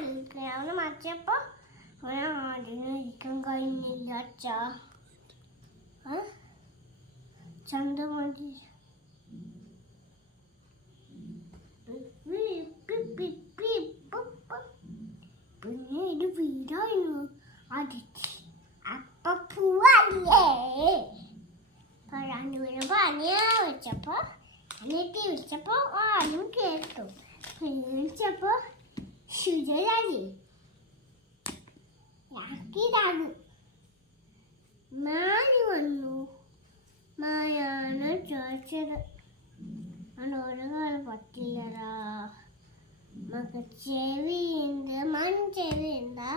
അവനെ മറിച്ചപ്പോ അവനെ ആടിനെ ഇരിക്കാൻ കഴിഞ്ഞില്ല അച്ഛാ. ചന്തമതി പിന്നെ ഇത് വീടായിരുന്നു അടിച്ച് അപ്പൊ പോവല്ലേ രണ്ടുപേരും പനിയാ വെച്ചപ്പോ എന്നിട്ട് വിളിച്ചപ്പോ ആരും കേട്ടു. വിളിച്ചപ്പോ ശുചരാജി ാണ് മാനി വന്നു. മായാണ് ചോദിച്ചത് ഒരു കാലം പറ്റില്ലടാ മക്ക ചെവിയുണ്ട് മൺചെവിയുണ്ടാ